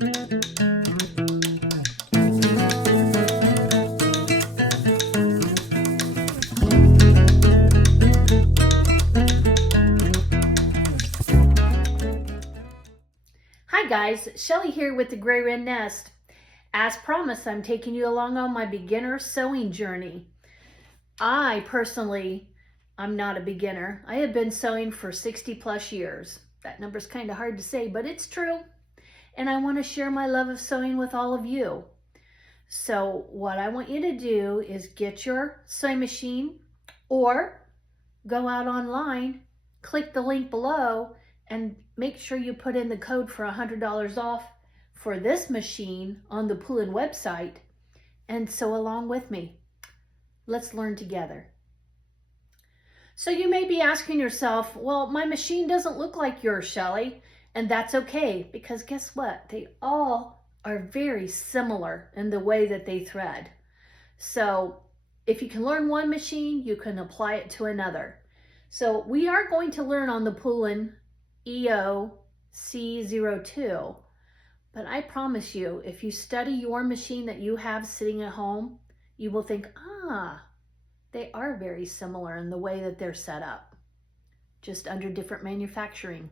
Hi guys, Shelly here with the Gray Wren Nest. As promised, I'm taking you along on my beginner sewing journey. I personally, I'm not a beginner. I have been sewing for 60 plus years. That number's kind of hard to say, but it's true. And I want to share my love of sewing with all of you. So what I want you to do is get your sewing machine or go out online, click the link below, and make sure you put in the code for $100 off for this machine on the PooLin website and sew along with me. Let's learn together. So you may be asking yourself, well, my machine doesn't look like yours, Shelly, and that's okay, because guess what? They all are very similar in the way that they thread. So if you can learn one machine, you can apply it to another. So we are going to learn on the PooLin EOC02, but I promise you, if you study your machine that you have sitting at home, you will think, they are very similar in the way that they're set up, just under different manufacturing.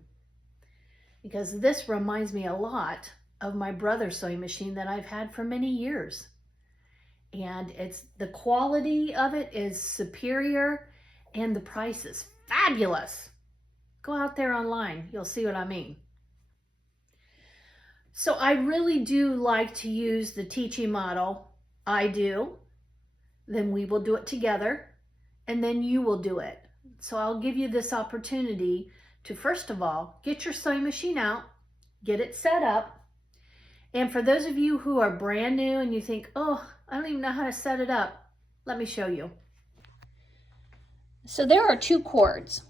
Because this reminds me a lot of my brother's sewing machine that I've had for many years. And the quality of it is superior and the price is fabulous. Go out there online, you'll see what I mean. So I really do like to use the teaching model. I do. Then we will do it together, and then you will do it. So I'll give you this opportunity to, first of all, get your sewing machine out, get it set up. And for those of you who are brand new and you think, oh, I don't even know how to set it up, let me show you. So there are two cords.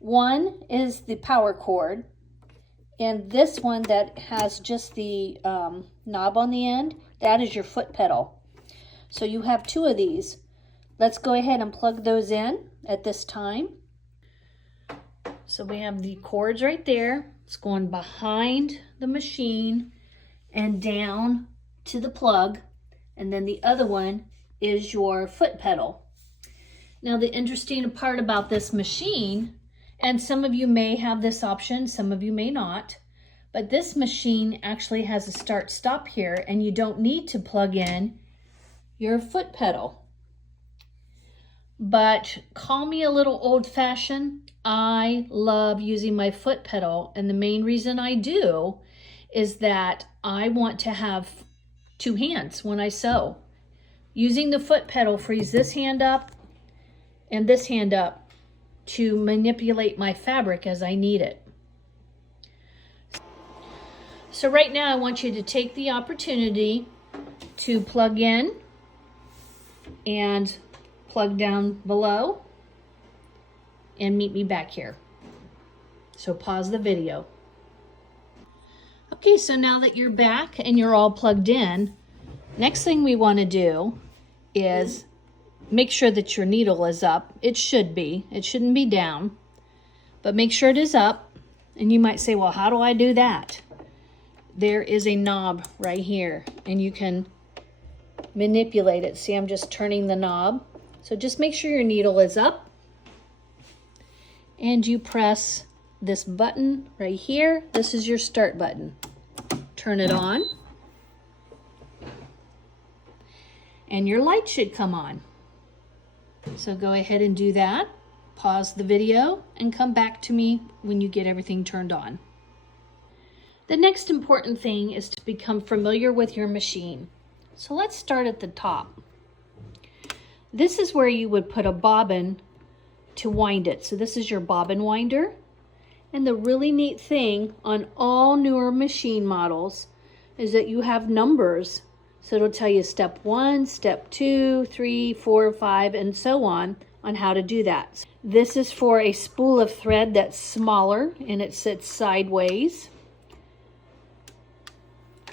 One is the power cord, and this one that has just the knob on the end, that is your foot pedal. So you have two of these. Let's go ahead and plug those in at this time. So we have the cords right there. It's going behind the machine and down to the plug. And then the other one is your foot pedal. Now the interesting part about this machine, and some of you may have this option, some of you may not, but this machine actually has a start-stop here, and you don't need to plug in your foot pedal. But call me a little old-fashioned. I love using my foot pedal, and the main reason I do is that I want to have two hands when I sew. Using the foot pedal frees this hand up and this hand up to manipulate my fabric as I need it. So right now I want you to take the opportunity to plug in and plug down below and meet me back here. So pause the video. Okay, so now that you're back and you're all plugged in, next thing we want to do is make sure that your needle is up. It should be. It shouldn't be down, but make sure it is up. And you might say, well, how do I do that? There is a knob right here, and you can manipulate it. See, I'm just turning the knob. So just make sure your needle is up, and you press this button right here. This is your start button. Turn it on, and your light should come on. So go ahead and do that. Pause the video and come back to me when you get everything turned on. The next important thing is to become familiar with your machine. So let's start at the top. This is where you would put a bobbin to wind it. So this is your bobbin winder. And the really neat thing on all newer machine models is that you have numbers. So it'll tell you step 1, step 2, 3, 4, 5, and so on how to do that. This is for a spool of thread that's smaller and it sits sideways.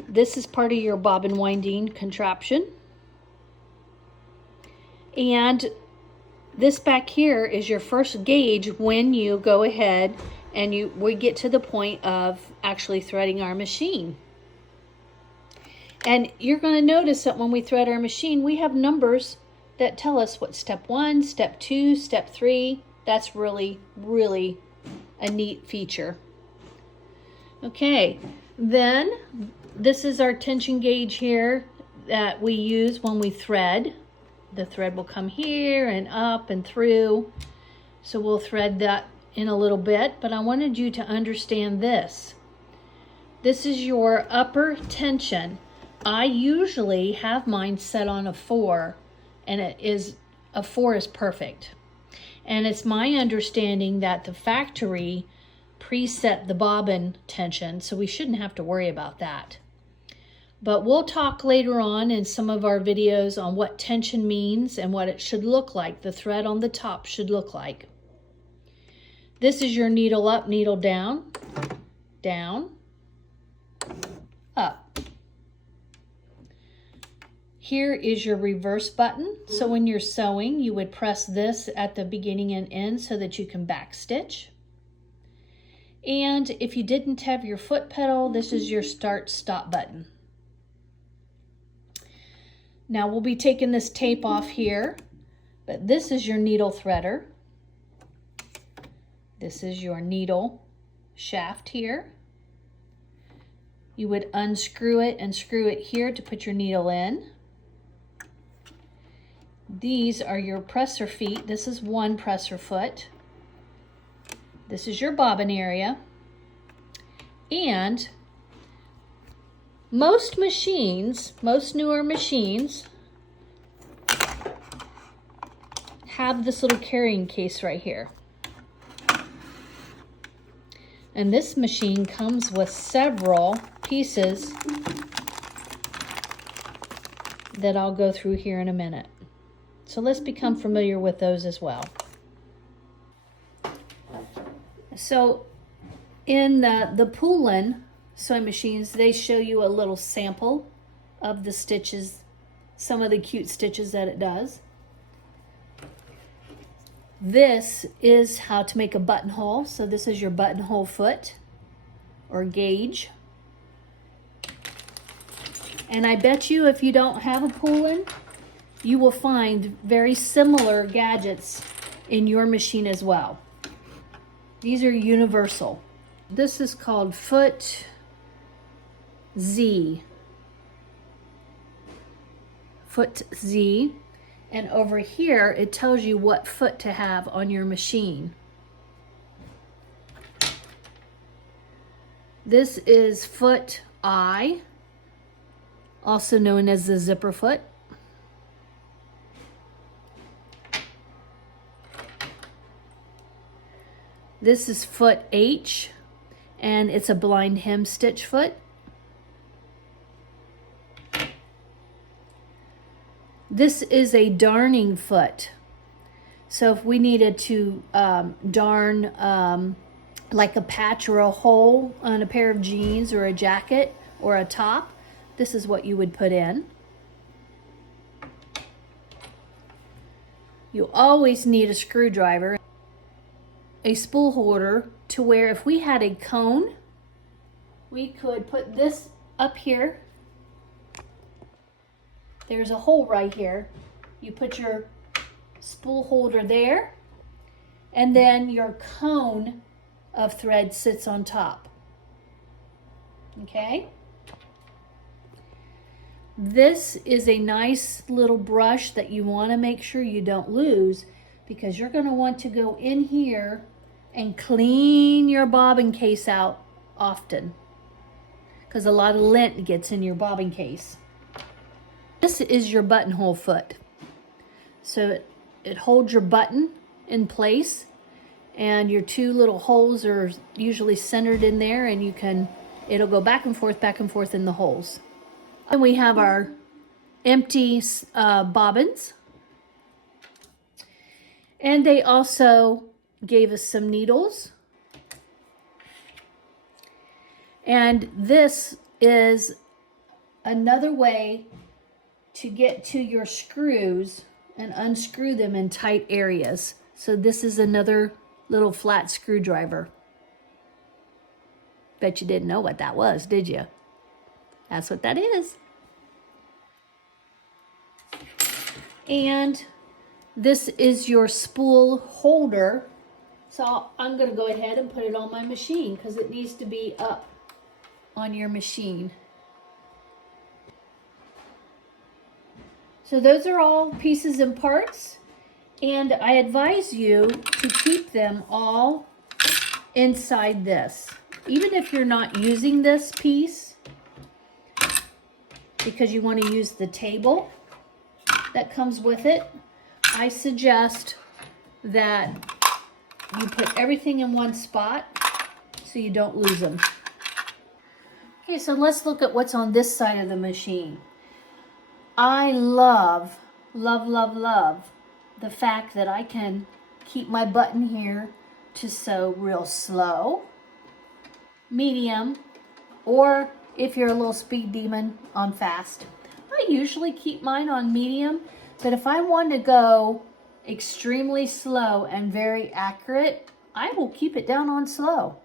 This is part of your bobbin winding contraption. And this back here is your first gauge when you go ahead and we get to the point of actually threading our machine. And you're going to notice that when we thread our machine, we have numbers that tell us what step 1, step 2, step 3. That's really, really a neat feature. Okay, then this is our tension gauge here that we use when we thread. The thread will come here and up and through. So we'll thread that in a little bit, but I wanted you to understand this. This is your upper tension. I usually have mine set on a 4, and a 4 is perfect. And it's my understanding that the factory preset the bobbin tension, so we shouldn't have to worry about that. But we'll talk later on in some of our videos on what tension means and what it should look like, the thread on the top should look like. This is your needle up, needle down, down, up. Here is your reverse button. So when you're sewing, you would press this at the beginning and end so that you can back stitch. And if you didn't have your foot pedal, this is your start stop button. Now we'll be taking this tape off here, but this is your needle threader. This is your needle shaft here. You would unscrew it and screw it here to put your needle in. These are your presser feet. This is one presser foot. This is your bobbin area. And most machines, most newer machines, have this little carrying case right here. And this machine comes with several pieces that I'll go through here in a minute. So let's become familiar with those as well. So in the PooLin sewing machines, they show you a little sample of the stitches, some of the cute stitches that it does. This is how to make a buttonhole. So this is your buttonhole foot or gauge. And I bet you if you don't have a PooLin, you will find very similar gadgets in your machine as well. These are universal. This is called Foot Z. Foot Z. And over here, it tells you what foot to have on your machine. This is foot I, also known as the zipper foot. This is foot H, and it's a blind hem stitch foot. This is a darning foot. So if we needed to darn like a patch or a hole on a pair of jeans or a jacket or a top, this is what you would put in. You always need a screwdriver, a spool holder, to where if we had a cone, we could put this up here. There's a hole right here. You put your spool holder there, and then your cone of thread sits on top. Okay? This is a nice little brush that you want to make sure you don't lose, because you're going to want to go in here and clean your bobbin case out often, because a lot of lint gets in your bobbin case. This is your buttonhole foot. So it holds your button in place, and your two little holes are usually centered in there, and it'll go back and forth in the holes. And we have our empty bobbins. And they also gave us some needles. And this is another way to get to your screws and unscrew them in tight areas. So this is another little flat screwdriver. Bet you didn't know what that was, did you? That's what that is. And this is your spool holder. So I'm going to go ahead and put it on my machine because it needs to be up on your machine. So those are all pieces and parts, and I advise you to keep them all inside this. Even if you're not using this piece, because you want to use the table that comes with it, I suggest that you put everything in one spot so you don't lose them. Okay, so let's look at what's on this side of the machine. I love, love, love, love the fact that I can keep my button here to sew real slow, medium, or if you're a little speed demon, on fast. I usually keep mine on medium, but if I want to go extremely slow and very accurate, I will keep it down on slow.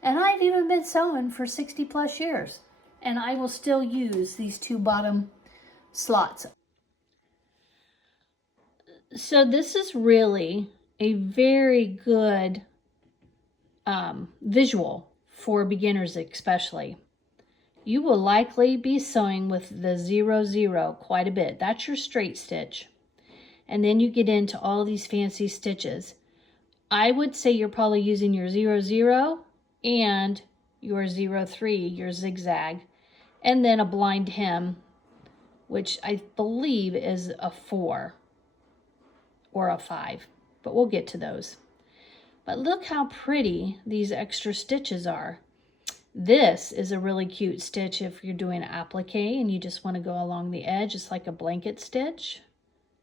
And I've even been sewing for 60 plus years, and I will still use these two bottom slots. So this is really a very good visual for beginners especially. You will likely be sewing with the 0-0 quite a bit. That's your straight stitch. And then you get into all these fancy stitches. I would say you're probably using your 0-0 and your 0-3, your zigzag, and then a blind hem, which I believe is a 4 or a 5, but we'll get to those. But look how pretty these extra stitches are. This is a really cute stitch if you're doing an applique and you just want to go along the edge. It's like a blanket stitch.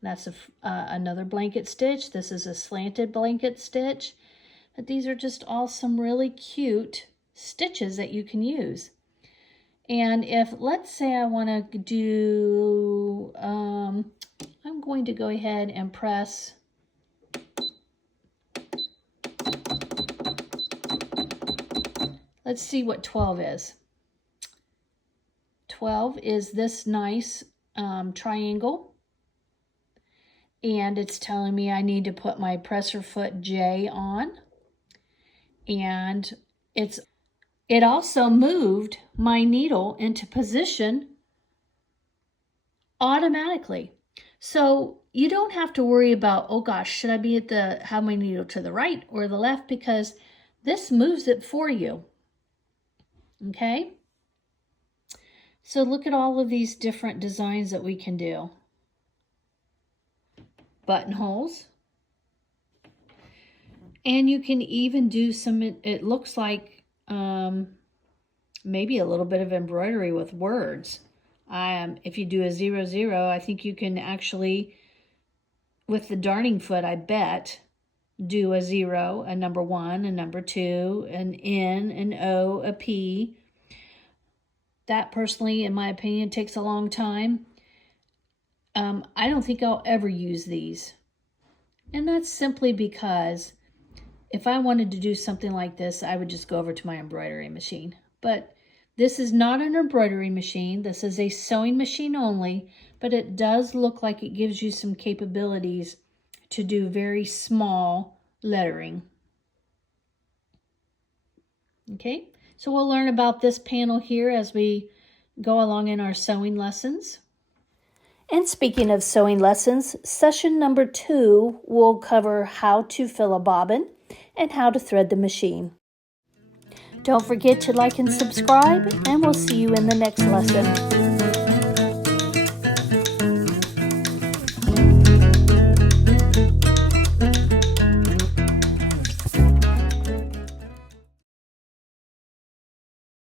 That's another blanket stitch. This is a slanted blanket stitch. But these are just all some really cute stitches that you can use. And if, let's say I want to do, I'm going to go ahead and press let's see what 12 is. 12 is this nice triangle. And it's telling me I need to put my presser foot J on. And it also moved my needle into position automatically. So you don't have to worry about, oh gosh, should I have my needle to the right or the left, because this moves it for you. Okay, so look at all of these different designs that we can do. Buttonholes. And you can even do some, it looks like maybe a little bit of embroidery with words. If you do a 0-0, I think you can actually, with the darning foot, I bet, do a 0, a number 1, a number 2, an N, an O, a P. That personally, in my opinion, takes a long time. I don't think I'll ever use these. And that's simply because if I wanted to do something like this, I would just go over to my embroidery machine. But this is not an embroidery machine. This is a sewing machine only, but it does look like it gives you some capabilities to do very small lettering. Okay, so we'll learn about this panel here as we go along in our sewing lessons. And speaking of sewing lessons, session number 2 will cover how to fill a bobbin and how to thread the machine. Don't forget to like and subscribe, and we'll see you in the next lesson.